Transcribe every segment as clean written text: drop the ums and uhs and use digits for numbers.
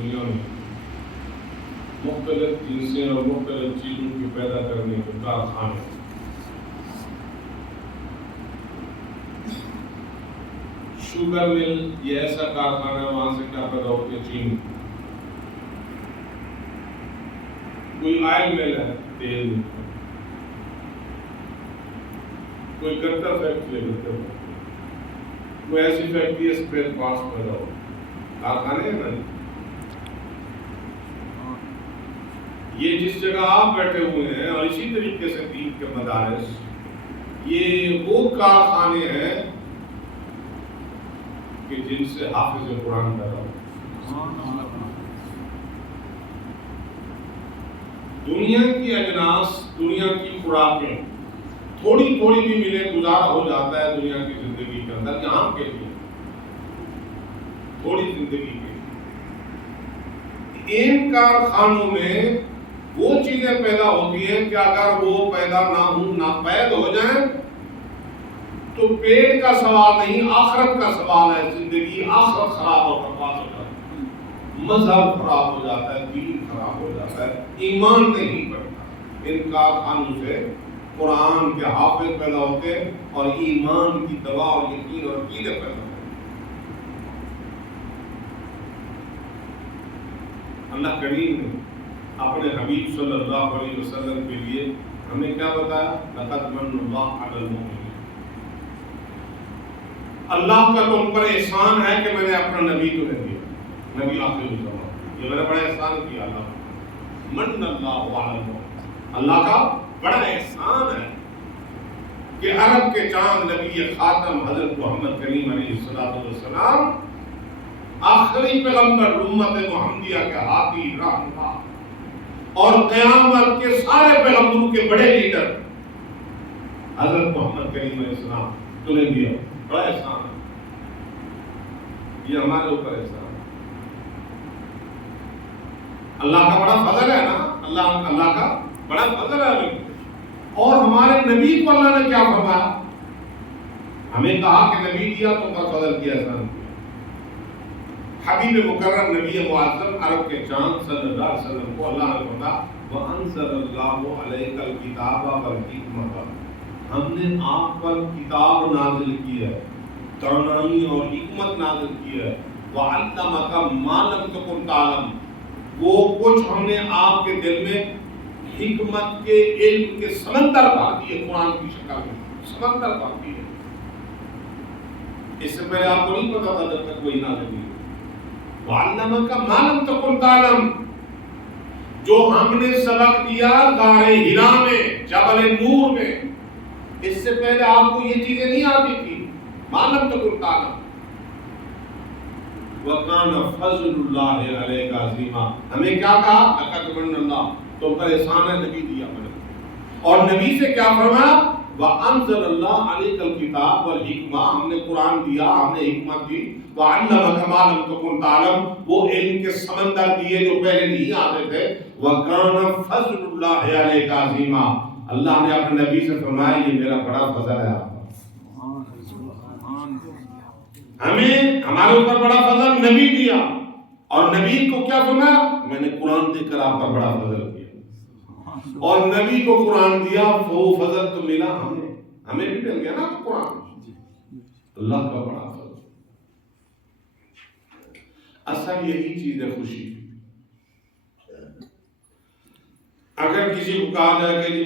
دنیا میں مختلف جنسیں اور مختلف چیزوں کی پیدا کرنے کے کارخانے. شوگر مل یہ ایسا کارخانہ ہے، وہاں سے کیا پیدا ہوتی ہے؟ چین. کوئی آئل مل ہے، تیل. کوئی گٹر فیکٹری ہے، کوئی ایسی فیکٹری ہے اسپیئر پارٹس پیدا ہو. کارخانے ہیں نا. یہ جس جگہ آپ بیٹھے ہوئے ہیں اور اسی طریقے سے دین کے مدارس، یہ وہ کارخانے ہیں کہ جن سے حافظ قرآن پیدا ہو. دنیا کی اجناس، دنیا کی خوراکیں تھوڑی تھوڑی بھی ملے گزارا ہو جاتا ہے دنیا کی زندگی کے اندر. یہاں کے لیے تھوڑی زندگی کے لیے ان کارخانوں میں وہ چیزیں پیدا ہوتی ہیں کہ اگر وہ پیدا نہ ہوں، ناپید ہو جائیں تو پیٹ کا سوال نہیں، آخرت کا سوال ہے. زندگی آخرت خراب اور برباد ہو جاتا ہے، مذہب خراب ہو جاتا ہے، دین خراب ہو جاتا ہے، ایمان نہیں بڑھتا. ان کارخانوں سے قرآن کے حافظ پیدا ہوتے اور ایمان کی دوا اور یقین اور عقیدے پیدا ہوتے. اللہ کریم نے اپنے حبیب صلی اللہ علیہ وسلم کے لیے ہمیں کیا بتایا؟ لقد من اللہ علی المؤمنین. اللہ کا تم پر احسان ہے کہ میں نے اپنا نبی تمہیں دیا، نبی آخر الزمان. یہ میں نے بڑا احسان کیا. اللہ من اللہ علی المؤمنین، اللہ کا بڑا احسان ہے کہ عرب کے چاند نبی خاتم حضرت محمد کریم علیہ السلام، آخری پیغمبر امت محمدیہ کے ہادی رہنما اور قیامت کے سارے پیغمبروں کے بڑے لیڈر حضرت محمد کریم علیہ السلام تمہیں دیا. بڑا احسان ہے یہ ہمارے اوپر احسان ہے. اللہ کا بڑا فضل ہے نا، اللہ کا بڑا فضل ہے. اور ہمارے نبی کو اللہ نے کیا فرمایا؟ ہمیں کہا کہ نبی دیا تو پر فضل کیا، احسان کیا. حبیب مکرم نبی معظم عرب کے چاند صلی اللہ علیہ وسلم کو اللہ نے فرمایا وَأَنزَلَ اللَّهُ عَلَيْكَ الْكِتَابَ وَالْحِكْمَةَ، ہم نے آپ پر کتاب نازل کی ہے، دانائی اور حکمت نازل کی ہے. وَعَلَّمَكَ مَا لَمْ تَكُنْ تَعْلَمُ، وہ کچھ ہم نے آپ کے دل میں حکمت کے علم کے سمندر بھر دیے. قرآن کی شکل میں سمندر بھر دیے. اس سے پہلے آپ کو نہیں پتا تھا جب تک وہی نازل نہیں. وَعَلَّمَكَ مَا لَمْ تَكُنْ تَعْلَمُ، جو ہم نے سبق دیا غار حرا میں، جبل نور میں، اس سے پہلے آپ کو یہ چیزیں نہیں آتی تھی. مَا لَمْ تَكُنْ تَعْلَمُ وَكَانَ فَضْلُ اللَّهِ عَلَيْكَ عَظِيمًا. ہمیں کیا کہا؟ لَقَدْ مَنَّ اللَّهُ، تم پر احسان ہے، نبی دیا میں نے. اور نبی سے کیا فرمایا؟ وَأَنزَلَ اللَّهُ عَلَيْكَ الْكِتَابَ وَالْحِكْمَةَ، ہم نے قرآن دیا، ہم نے حکمت دی. وَعَلَّمَكَ مَا لَمْ تَكُنْ تَعْلَمُ، وہ علم کے سمندر دیے جو پہلے نہیں آتے تھے. وَكَانَ فَضْلُ اللَّهِ عَلَيْكَ عَظِيمًا، اللہ نے اپنے نبی سے فرمایا یہ میرا بڑا فضل ہے آپ پر. ہمیں ہمارے اوپر بڑا فضل نبی دیا، اور نبی کو کیا فرمایا؟ میں نے قرآن دے کر آپ پر بڑا فضل کیا. اور نبی کو قرآن دیا، وہ فضل تو ملا ہمیں بھی مل گیا نا قرآن. اللہ کا بڑا فضل. اصل یہی چیز ہے خوشی. اگر کسی کو کہا جائے کہ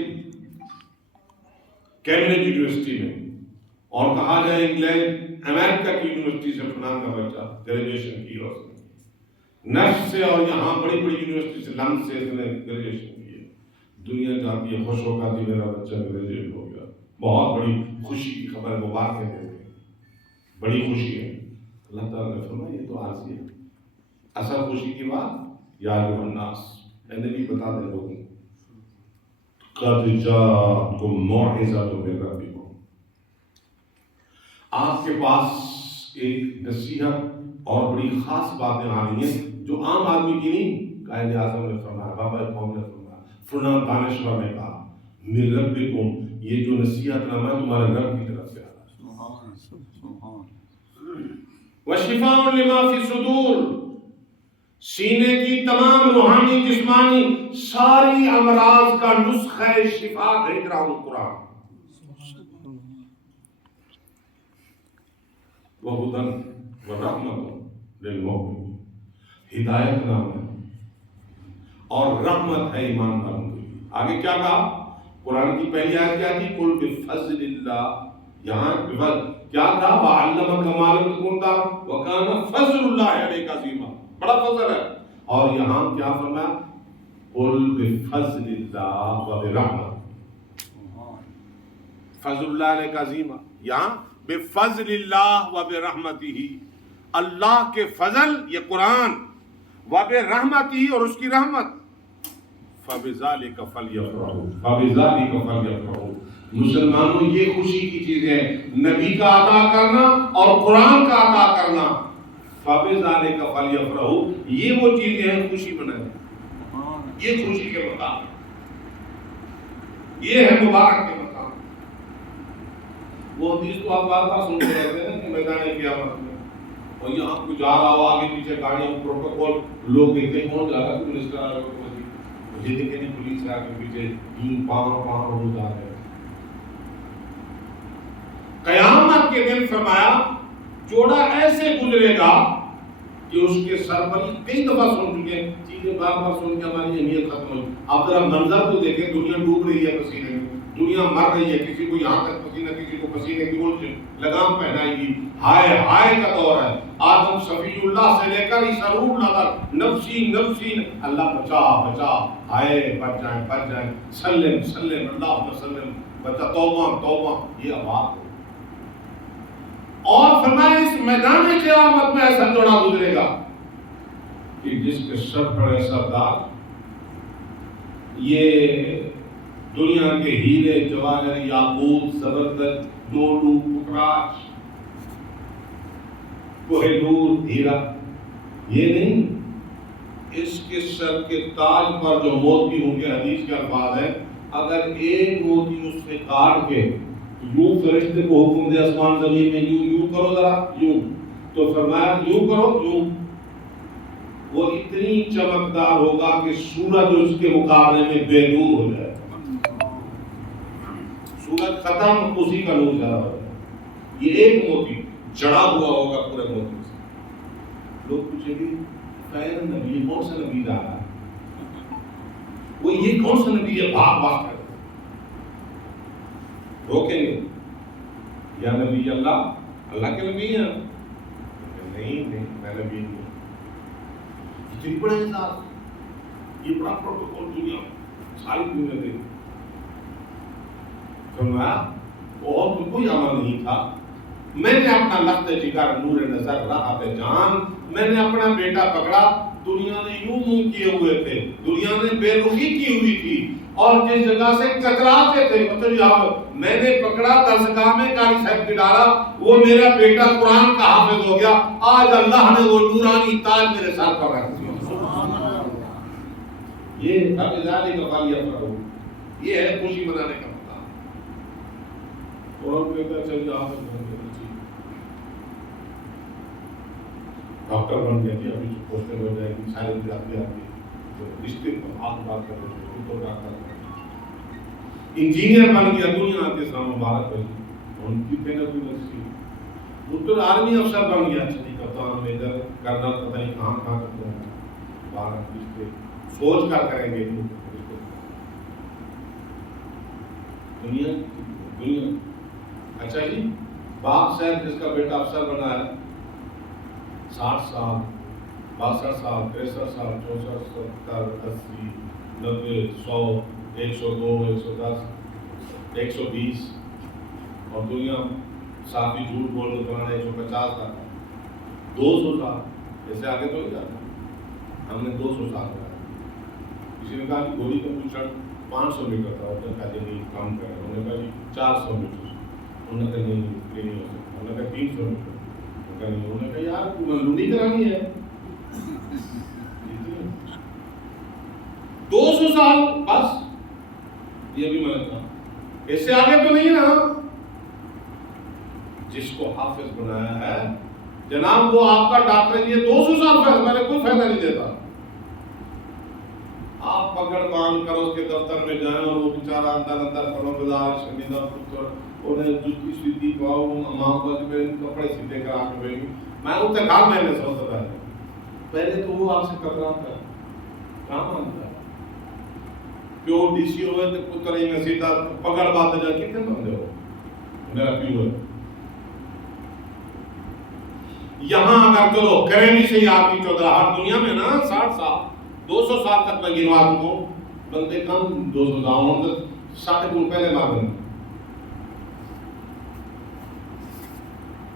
کیمبرج یونیورسٹی میں، اور کہا جائے انگلینڈ امریکہ کی یونیورسٹی سے فلان کا بچہ گریجویشن کی، اور نفس سے، اور یہاں بڑی بڑی یونیورسٹی سے لندن سے اس نے گریجویشن کی ہے، دنیا جاتی ہے خوش ہو کر میرا بچہ گریجویٹ ہو گیا. بہت بڑی خوشی کی خبر، مبارک ہے، بڑی خوشی ہے. اللہ تعالیٰ نے فرمایا یہ تو عارضی ہے. اصل خوشی کی بات یا ایھا الناس، اے نبی بتا دے لوگوں قد جاءتکم موعظۃ من ربکم، آپ کے پاس ایک نصیحت اور بڑی خاص باتیں آ رہی ہیں جو عام آدمی کی نہیں. قائد اعظم نے فرمایا، بابا قوم نے فرمایا، فلاں دانشور نے کہا من ربکم، یہ جو نصیحت نامہ تمہارے رب کی طرف سے آ رہا ہے. وشفاء لما فی الصدور، سینے کی تمام روحانی جسمانی ساری امراض کا نسخہ شفا بھیج رہا ہوں قرآن. وَهُدًى وَرَحْمَةٌ لِلْمُؤْمِنِينَ، ہدایت نام ہے اور رحمت ہے ایمان والوں کے لیے. آگے کیا کہا؟ قرآن کی پہلی آیت کیا تھی؟ قُلْ بِفَضْلِ اللَّهِ. یہاں کیا تھا؟ وَعَلَّمَكَ مَا لَمْ تَكُنْ تَعْلَمْ وَكَانَ فَضْلُ اللَّهِ عَلَيْكَ عَظِيمًا. بڑا فضل ہے. اور یہاں کیا فرمایا؟ قُلْ بِفَضْلِ اللَّهِ وَبِرَحْمَتِهِ. فضل اللہ علیہ عظیمہ. یہاں بفضل اللہ وبرحمتہ، اللہ کے فضل یہ قرآن، وبرحمتہ اور اس کی رحمت. فبذالک فلیفرحوا، فبذالک فلیفرحوا. مسلمانوں یہ خوشی کی چیز ہے، نبی کا عطا کرنا اور قرآن کا عطا کرنا. فبذالک فلیفرحوا، یہ وہ چیزیں ہیں خوشی منانے، یہ خوشی کے مقام، یہ ہے مبارک کے مقام. وہ حدیث تو آپ بار بار سنتے رہتے ہیں نا کہ میدان قیامت میں اور یہاں کوئی جا رہا ہو، آگے پیچھے گاڑیاں، پروٹوکول، لوگ دیکھتے ہیں کون جا رہا ہے، منسٹر آ رہا ہے، مجھے دیکھیں نہیں پولیس آگے پیچھے یوں پاؤں ہو جا رہے ہیں. قیامت کے دن فرمایا جوڑا ایسے گزرے گا کہ اس کے سر پر کئی دفعہ سن چکے ہیں چیزیں، بار بار سن کے ہماری اہمیت ختم ہوئی. آپ ذرا منظر تو دیکھیں، دنیا ڈوب رہی ہے پسینے میں، دنیا مر رہی ہے، کسی کو یہاں تک پسینہ، کسی کو پسینے کی لگام پہنائے گی. ہائے ہائے کا دور ہے. آدم صفی اللہ سے لے کر عیسیٰ نظر نفسی نفسی، اللہ بچا بچا، ہائے بچ جائیں، سلم سلم اللہم سلم، بچا، توبہ توبہ، یہ آواز. اور فرمایا اس میدان قیامت میں ایسا جوڑا گزرے گا کہ جس کے سر پر سردار یہ دنیا کے ہیرے جواہر یاقوت زبرجد ڈولو پکراش کوہ نور ہیرا، یہ نہیں، اس کے سر کے تاج پر جو موتی ہوں گے، حدیث کے الفاظ ہے، اگر ایک موتی اس سے کاٹ کے یوں فرشتے کو حکم دے آسمان زمین میں یوں کرو ذرا یوں، تو فرمایا یوں کرو یوں، وہ اتنی چمکدار ہوگا کہ سورج اس کے مقابلے میں بے نور ہو جائے. سورج ختم، اسی کا نور زیادہ ہو جائے. یہ ایک موتی جڑا ہوا ہوگا پورے موتی سے. لوگ پوچھیں گے خیر نبی کون سا نبی جا رہا ہے، وہ یہ کون سا نبی ہے، بھاگ بھاگ کر روکیں گے. یا نبی اللہ کے نبی ہیں؟ نہیں میں نبی نہیں. اتنی بڑا احساس، یہ بڑا پروٹوکول دنیا ساری دنیا دے. فرمایا اور کوئی عمل نہیں تھا، میں نے اپنا لخت جگر نور نظر راحت جان، میں نے اپنا بیٹا پکڑا. دنیا نے یوں منہ کیے ہوئے تھے، دنیا نے بے رخی کی ہوئی تھی اور جس جگہ سے کتراتے تھے، مطلب میں نے پکڑا، درسگاہ میں قاری صاحب کی ڈالا، وہ میرا بیٹا قرآن کا حافظ ہو گیا. آج اللہ نے وہ نورانی تاج میرے سر پر رکھ دیا. یہ ابزالی کا فالیہ فرو، یہ ہے خوشی منانے کا مقام. اور بیٹا چل جا ڈاکٹر بن گیا جی، ابھی پوسٹیں ہو جائے گی، سارے آتی رشتے پر آپ بات کر رہے ہیں. انجینئر بن گیا، دنیا کے سامنے مبارک ہے ان کی محنت یونیورسٹی. ڈاکٹر آرمی افسر بن گیا، چلی کپتان میجر کرنل، پتہ نہیں کہاں کرتے ہیں. مبارک رشتے سوچ کر کریں گے دنیا. اچھا جی، باپ صاحب جس کا بیٹا افسر بنا ہے، 60 سال 62 سال 63 سال 64 70 80 90 100 102 110 120 اور دنیا ساتھی جھوٹ بول رہے بنانے 150 سال 200 سال. ایسے آگے تو نہیں جاتا. ہم نے 200 سال بنایا. کسی نے کہا کہ گولی کا پوچھڑ 500 میٹر تھا، انہوں نے کہا جی نہیں کم کریں. انہوں نے کہا جی 400 میٹر. انہوں نے کہا نہیں نہیں ہو سکتا. انہوں نے کہا 300 میٹر. انہوں نے کہا یار لوڈی کرانی ہے. 200 سال بس، یہ بھی میں نے کہا اس سے آگے تو نہیں نا. جس کو حافظ بنایا ہے جناب وہ آپ کا ڈاکٹر، یہ 200 سال فائدہ، میں نے کوئی فائدہ نہیں دیتا. پکڑ باندھ کر اس کے دفتر میں جائیں اور وہ بیچارہ اندر اندر پروردگار شنیدہ پتر انہیں جوتی سیدھی پاؤ ماں کو کپڑے سیدھے کرا کے بھیجوں میں اسے کہا میں نے سوچا پہلے تو وہ آپ سے کر رہا تھا کہاں مانتا ہے کیوں ڈی سی ہوئے تو پتر ہی میں سیدھا پکڑ باندھ جا کتنے بندے ہو میرا کیوں ہے یہاں اگر چلو کریں بھی صحیح آپ کی چودراہٹ دنیا میں نا 60 سال 200 سال تک میں گنوا دوں بندے کم 200 سال 60 گن پہلے مار دیں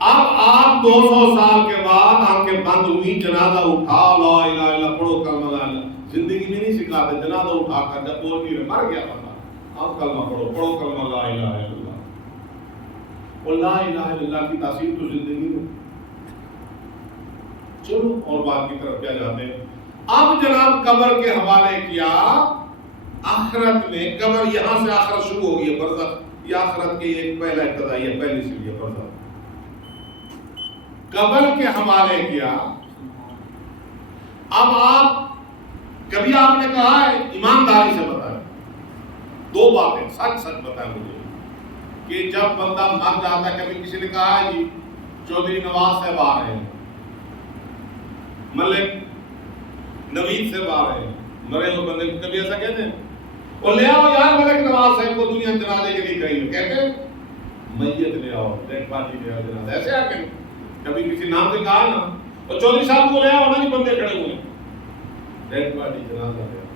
اب آپ 200 سال کے بعد آنکھیں بند ہوئی جنازہ اٹھا لا الہ الا اللہ پڑھو کلمہ لا الہ زندگی میں نہیں سکھاتے جنازہ اٹھا کر جب بول نہیں رہے مر گیا بندہ آپ کلمہ پڑھو کلمہ لا الہ الا اللہ اور لا الہ الا اللہ کی تاثیر تو زندگی میں چلو اور بات کی طرف کیا جاتے ہیں اب جناب قبر کے حوالے کیا آخرت میں قبر یہاں سے آخرت شروع ہو گئی ہے برزخ یہ آخرت کی ایک پہلا ابتدائی ہے پہلی سیڑھی ہے برزخ قبر کے حوالے کیا اب آپ کبھی آپ نے کہا ہے ایمانداری سے بتائیں دو باتیں سچ سچ بتائیں مجھے کہ جب بندہ مر جاتا ہے کبھی کسی نے کہا ہے جی چودھری نواز صاحب آ رہے ہیں ملک نوید صاحب آ رہے ہیں مرے ہوئے بندے کو کبھی ایسا کہتے ہیں اور لے آؤ یار ملک نواز صاحب کو دنیا جنازے کے لیے کہیں کہتے ہیں میت لے آؤ ڈیڈ باڈی لے آؤ جنازہ ایسے آ کے کبھی کسی نام سے کہا نا اور چودھری صاحب کو لے آؤ نہیں بندے کھڑے ہوئے ڈیڈ باڈی جنازہ لے آؤ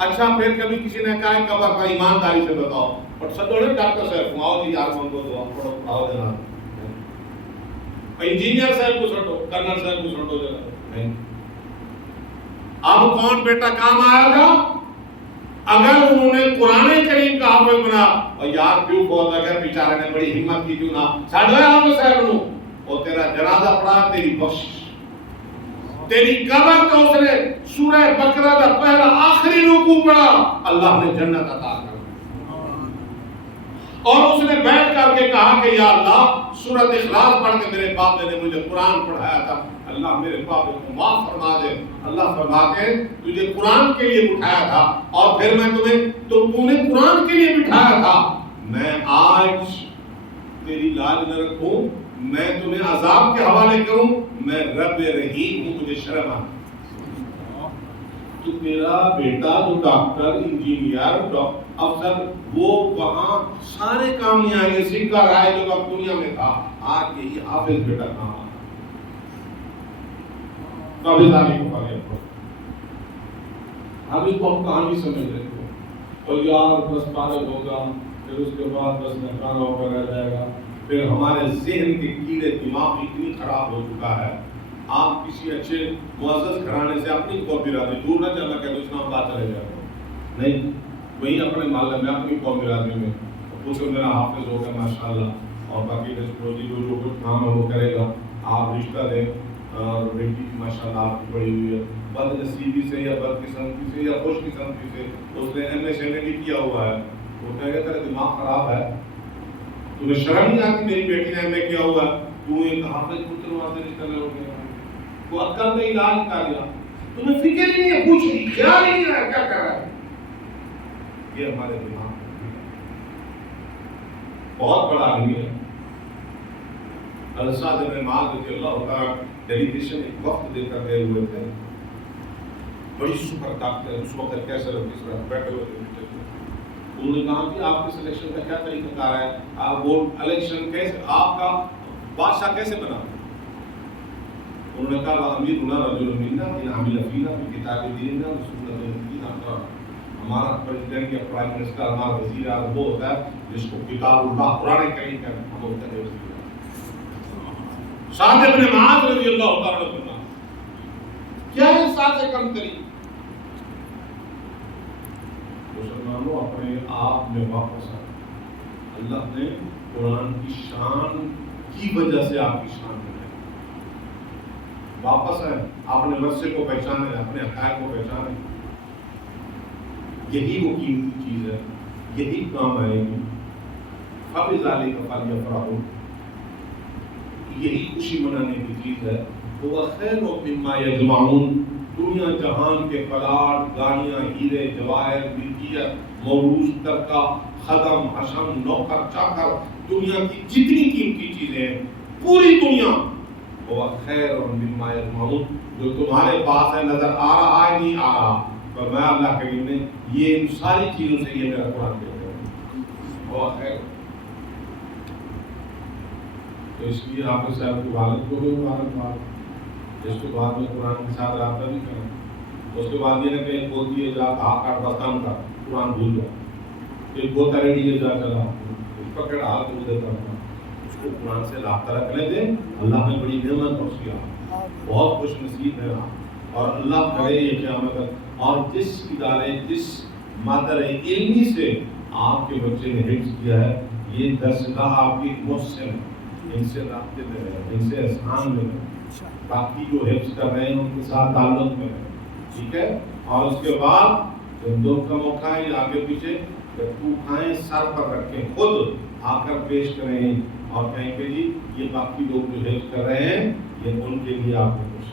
اچھا پھر کبھی کسی نے کہا ہے قبر پر ایمانداری سے بتاؤ اور سب نے ڈاکٹر صاحب آؤ جی یار من کو دعا پڑھو پڑھاؤ جنازہ انجینئر صاحب کو چھوڑو کرنل صاحب کو چھوڑو جنازہ نہیں اب کون بیٹا کام آیا تھا اگر انہوں نے قرآن کریم کا حافظ بنا اور یار کیوں بہت اگر بیچارے نے بڑی ہمت کی کیوں نہ ساڑھے حافظ صاحب نو اور تیرا جنازہ پڑھا تیری بخشش تیری قبر تو اس نے سورہ بقرہ کا پہلا آخری رکوع پڑھا اللہ نے جنت عطا کر اور اس نے بیٹھ کر کے کہا کہ یا اللہ سورۃ اخلاص پڑھ کے میرے باپ نے مجھے قرآن پڑھایا تھا اللہ میرے باپ کو معاف فرما دے اللہ فرماتے تجھے قرآن کے لیے بٹھایا تھا اور پھر میں تو نے قرآن کے لیے بٹھایا تھا میں آج تیری لاج نہ رکھوں میں تمہیں عذاب کے حوالے کروں میں رب رحیم ہوں مجھے شرم آ تو میرا بیٹا جو ڈاکٹر انجینئر افسر وہ وہاں سارے کام نہیں آئیں گے سکہ رائے جو وقت دنیا میں تھا آج یہی حافظ بیٹا کام آ حافظ آنے کو پاگے حافظ کو ہم کہانی سمجھ رہے تھے اور یار بس پالک ہوگا پھر اس کے بعد بس نکانا ہو کر رہ جائے گا پھر ہمارے ذہن کے کیڑے دماغ اتنی خراب ہو چکا ہے آپ کسی اچھے معزز گھرانے سے اپنی قوم برادری دور نہ چلنا کہ اسلام بات چلے جائے نہیں وہی اپنے محلے میں اپنی قوم برادری میں پوچھو میرا حافظ ہوگا ماشاءاللہ اور باقی جو کچھ کام ہے وہ کرے گا آپ رشتہ دیں اور بیٹی کی ماشاءاللہ آپ کی بڑی ہوئی ہے بد نصیبی سے یا بد قسمتی سے یا خوش قسمتی سے اس نے ایم ایس بھی کیا ہوا ہے وہ کہے گا تیرا دماغ خراب ہے تمہیں شرم نہیں آتی میری بیٹی نے ایم اے کیا ہوا ہے تو ایک حافظ پتر وہاں سے رشتہ لے ہو گیا وہ اکر میں علاج کر لیا تمہیں فکر ہی نہیں ہے کچھ خیال ہی نہیں رہا کیا کر رہا ہے یہ ہمارے دماغ بہت بڑا آدمی ہے السعد بن معاذ رضی اللہ تعالیٰ ڈیلیگیشن ایک وقت دے کر گئے ہوئے تھے بڑی سپر طاقت ہے اس وقت کیسے بیٹھے ہوئے تھے انہوں نے کہا کہ آپ کے سلیکشن کا کیا طریقہ کار ہے آپ ووٹ الیکشن کیسے آپ کا بادشاہ کیسے بنا انہوں نے کہا امیرنا رجل منا ان عمل فینا بکتاب دیننا وسنت نبینا ہمارا پریزیڈنٹ یا پرائم منسٹر ہمارا وزیر اعظم وہ ہوتا ہے جس کو کتاب اللہ قرآن کریم کا ہم ہوتا ہے سعد بن معاذ رضی اللہ تعالی عنہ کیا ہے ساتھ سے کم تری مسلمانوں اپنے آپ میں واپس آئے اللہ نے قرآن کی شان کی وجہ سے آپ کی شان بنائی واپس آئے اپنے ورثے کو پہچانے اپنے حقائق کو پہچانے یہی وہ قیمتی چیز ہے یہی کام آئے گی فبذالک فلیفرحوا یہی خوشی منانے کی چیز ہے وہ خیر مما یجمعون دنیا جہان کے پلاٹ، گاڑیاں، ہیرے، جواہر، ملکیت، موروث، ترکہ، خدم، حشم، نوکر، چاکر، دنیا کی جتنی قیمتی چیزیں ہیں، پوری دنیا وہ خیر اور مما یجمعون، جو تمہارے پاس ہے، نظر آ رہا ہے نہیں آ رہا، فرمایا اللہ کریم نے یہ ان ساری چیزوں سے یہ میرا قرآن کہتے ہیں وہ خیر۔ تو اس لیے آپ صاحب کے والد کو بھی مبارکباد، اس کو بعد میں قرآن کے ساتھ رابطہ بھی کریں۔ اس کے بعد یہ نہ کہ بول دیے جا ہاتھ کاٹ بس کام کر، قرآن بھول جاؤ، ایک بوتا ریڈی جا چلا اس کا کہڑا حال تو دیتا ہوں، اس کو قرآن سے رابطہ رکھنے دیں۔ اللہ نے بڑی نعمت بخشی آپ، بہت خوش نصیب ہے آپ، اور اللہ کرے یہ قیامت تک، اور جس ادارے جس مادر علمی سے آپ کے بچے نے حفظ کیا ہے، یہ درسگاہ آپ کی محسن ہے، ان سے رابطے میں رہے، ان سے احسان میں رہے، باقی جو حفظ کر رہے ہیں ان کے ساتھ تعلق میں رہے، ٹھیک ہے۔ اور اس کے بعد جب دو کا موقع ہے آگے پیچھے تو کھائیں، سر پر رکھیں، خود آ کر پیش کریں اور کہیں کہ جی یہ باقی لوگ جو حفظ کر رہے ہیں یہ ان کے لیے آپ کو خوش،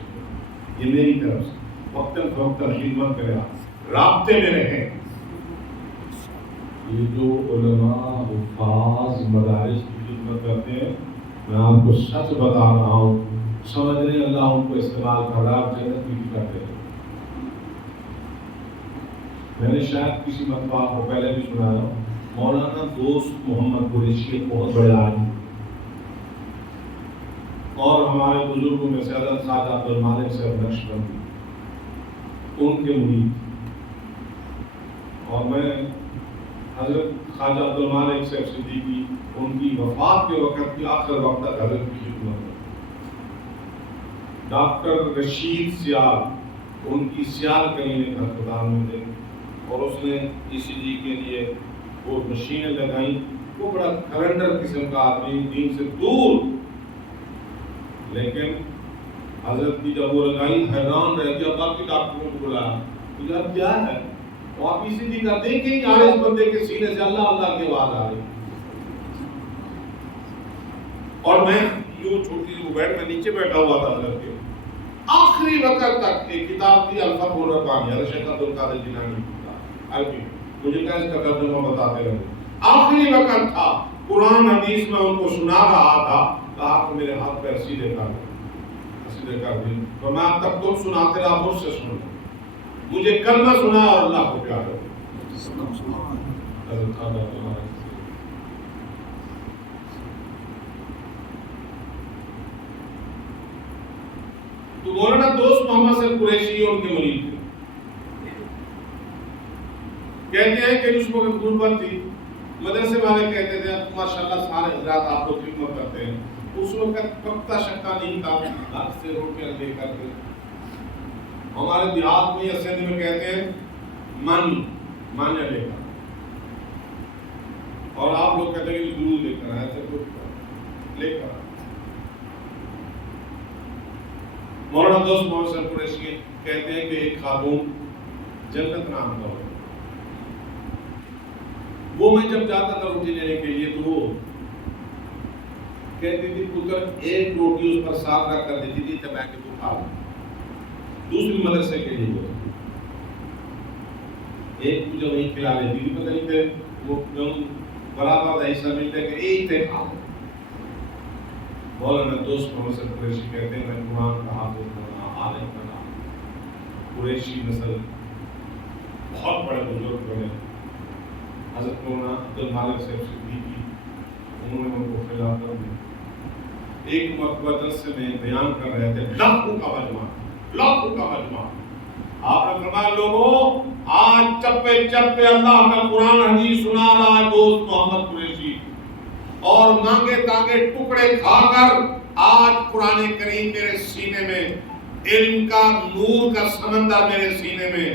یہ میری طرف سے وقتاً فوقتاً خدمت کریں، رابطے میں رہیں۔ یہ جو علماء حفاظ مدارس کی خدمت کرتے ہیں، میں آپ کو سچ بتا رہا ہوں، سمجھ رہے اللہ ان کو استعمال کر رہا ہے، جنت بھی کرتے ہیں۔ میں نے شاید کسی مرتبہ کو پہلے بھی سنایا، مولانا دوست محمد قریشی بہت بڑے عالم اور ہمارے بزرگوں میں سے حضرت خواجہ عبدالمالک صاحب نقشبندی ان کے مرید، اور میں حضرت خواجہ عبدالمالک صاحب صدیقی ان کی وفات کے وقت کی آخر وقت تک حضرت کی خدمت میں، ڈاکٹر رشید سیال ان کی سیال کلینک ہسپتال میں تھے، اور اس نے ای سی جی کے لیے وہ مشینیں لگائیں، وہ بڑا کلنڈر قسم کا آدمی، دین سے دور، لیکن حضرت کی جب وہ لگائی حیران رہ گیا، باقی ڈاکٹروں کو بلایا، یار کیا ہے؟ تو آپ ای سی جی کا دیکھیں یار اس بندے کے سینے سے اللہ اللہ کی آواز آ رہی، اور میں یوں چھوٹی سی بیٹھ میں نیچے بیٹھا ہوا تھا حضرت کے، آخری وقت تک ایک کتاب تھی الفا الربانی، حضرت شیخ عبد القادر جیلانی کی کتاب عربی، مجھے کہا اس کا ترجمہ بتاتے رہے، آخری وقت تھا، قرآن حدیث میں ان کو سنا رہا تھا، کہا کہ میرے ہاتھ پیر سیدھے کر دیں، سیدھے کر دیں، تو میں اب تک تم سناتے رہا، مجھ سے سن مجھے کلمہ سنا اور اللہ کو پیار ہے۔ حضرت خواجہ عبدالمالک تو مولانا دوست محمد صاحب قریشی ان کے مرید تھے، کہتے ہیں کہ اس وقت غربت تھی، مدرسے والے کہتے تھے اب ماشاءاللہ سارے حضرات آپ کو خدمت کرتے ہیں، اس وقت پکتا شکتا نہیں تھا، گھر سے روٹیاں لے کر کے، ہمارے دیہات میں یا سندھ میں کہتے ہیں مانیا لے کر، اور آپ لوگ کہتے ہیں کہ درود لے کر آئے تھے، لے کر مولانا دوست محمد صاحب قریشی کہتے ہیں کہ ایک خاتون جنت نام کا ہوتا، وہ میں جب جاتا تھا روٹی لینے کے لیے تو وہ کہتی تھی پتر ایک روٹی اس پر ساتھ رکھ کر دیتی تھی تب میں کہ تو کھا لوں، دوسری مدرسے کے لیے وہ ایک مجھے وہیں کھلا لیتی تھی، پتہ نہیں کہ وہ برابر ایسا ملتا ہے کہ ایک تھے کھا لیں۔ مولانا دوست محمد صاحب قریشی کہتے ہیں میں قرآن کا حافظ بنا، عالم بنا، قریشی نسل بہت بڑے بزرگ بنے، حضرت مولانا عبدالمالک صاحب صدیقی انہوں نے ان کو خلافت دی۔ ایک مرتبہ جلسے میں بیان کر رہے تھے، لاکھوں کا مجمع، آپ نے فرمایا لوگوں آج چپے چپے اللہ کا قرآن حدیث سنا رہا ہے دوست محمد قریشی، اور مانگے تانگے ٹکڑے کھا کر آج قرآن کریم میرے سینے میں، علم کا نور کا سمندر میرے سینے میں،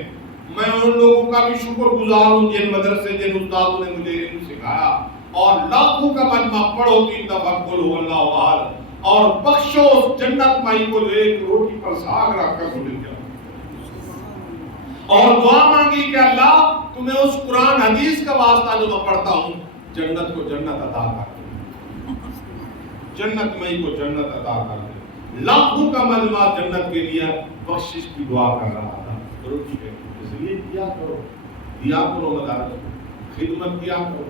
میں ان لوگوں کا بھی شکر گزار ہوں جن مدرسے جن استادوں نے مجھے علم سکھایا، اور لاکھوں کا مجمع پڑھو 3 دفعہ قل هو اللہ احد، اور بخشو اس جنت مائی کو جو ایک روٹی پر ساگ رکھ کر مل گیا، اور دعا مانگی کہ اللہ تمہیں اس قرآن حدیث کا واسطہ جو میں پڑھتا ہوں جنت کو جنت عطا کر دے، جنت مئی کو جنت عطا کر دے۔ لاکھوں کا مجمع جنت کے لیے بخشش کی دعا کر رہا تھا. اس لیے دیا کرو مدارس، خدمت کیا کرو.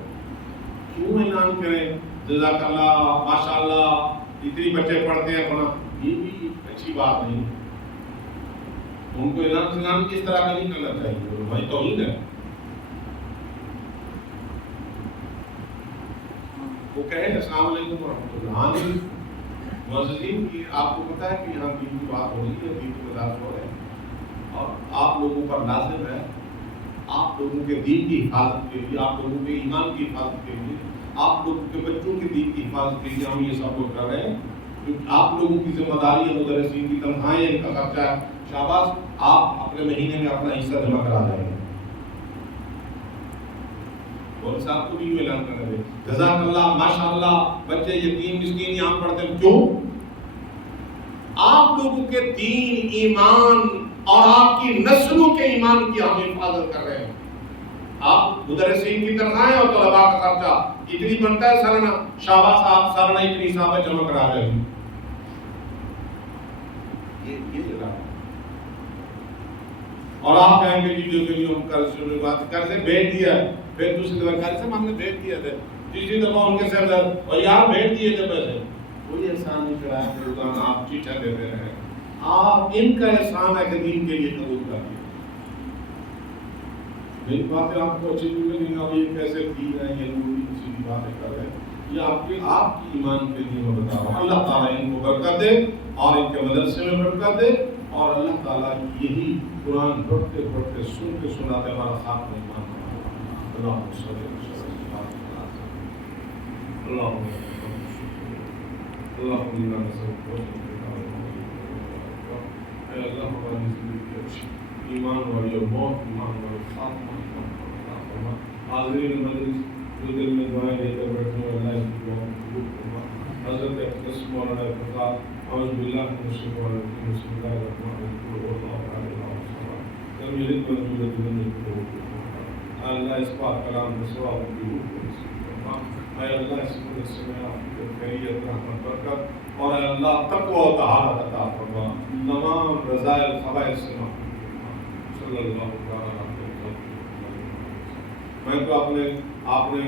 کیوں اعلان کریں جزاک اللہ ماشاء اللہ اتنی بچے پڑھتے ہیں فلاں، یہ بھی اچھی بات نہیں. ان کو اعلان کس طرح کا نہیں کرنا چاہیے، بھائی توہین ہے. وہ کہے السلام علیکم ورحمۃ اللہ. ہاں جی معززین کی آپ کو پتا ہے کہ یہاں دین کی بات ہو رہی ہے، دین کے مدارس ہو رہے ہیں، اور آپ لوگوں پر لازم ہے آپ لوگوں کے دین کی حفاظت کے لیے، آپ لوگوں کے ایمان کی حفاظت کے لیے، آپ لوگوں کے بچوں کے دین کی حفاظت کے لیے ہم یہ سب کچھ کر رہے ہیں. آپ لوگوں کی ذمہ داری ہے، مدرسین کی تنخواہیں، ان کا خرچہ ہے. شاباش، آپ اپنے مہینے میں اپنا حصہ جمع کرا دیں گے. اور صاحب کو بھی یہ اعلان کرنا ہے جزاک اللہ ماشاء اللہ بچے یتیم مسکین یہاں پڑھتے ہیں. کیوں؟ آپ لوگوں کے دین، ایمان اور آپ کی نسلوں کے ایمان کی ہم حفاظت کر رہے ہیں. آپ مدرسین کی تنخواہیں اور طلباء کا خرچہ اتنی بنتا ہے سالانہ، شاباش آپ سالانہ اتنی حساب جمع کرا رہے ہیں. یہ اور آپ کہیں گے جی جو ہم قرض سے بھیج دیا ہے، پھر دوسری دفعہ قرض سے ہم نے بھیج دیا تھا، تیسری دفعہ ان کے سر درد اور یار بھیج دیے تھے پیسے. کوئی احسان نہیں کرایا کہ روزانہ آپ چیٹا دیتے رہے. آپ ان کا احسان ہے کہ دین کے لیے قبول کر دیا. میری باتیں آپ کو اچھی نہیں لگیں گا، یہ کیسے دین ہے، یہ نوری سیدھی باتیں کر رہے ہیں. یہ آپ کی ایمان کے لیے میں بتا رہا ہوں. اللہ تعالیٰ ان کو برکت دے اور ان کے مدرسے میں برکت دے، اور اللہ تعالیٰ یہی قرآن پڑھتے پڑھتے سنتے سناتے ہمارا خاتمہ ایمان بنا. اللہم صلی اللہ ایمان والی اور موت ایمان والی خاتمہ. حاضرین مجلس جو دل میں دعائیں لے کر بیٹھنے والے اللہ کی دعاؤں قبول فرما. حضرت اقدس مولانا فتح اعوذ باللہ من الشیطان الرجیم بسم اللہ الرحمن الرحیم واللہ تعالی عنہ کم یلد ولم یولد ولم یکن له کفوا احد. اللہ اس پاک کلام کو ثواب کی روح کو نصیب فرما. اے اللہ اس مجلس میں آپ کی خیریت رحمت برکت اور اے اللہ تقوی و طہارت عطا فرما. تمام رذائل خبائث سے محفوظ فرما. صلی اللہ علیہ وسلم. میں تو آپ نے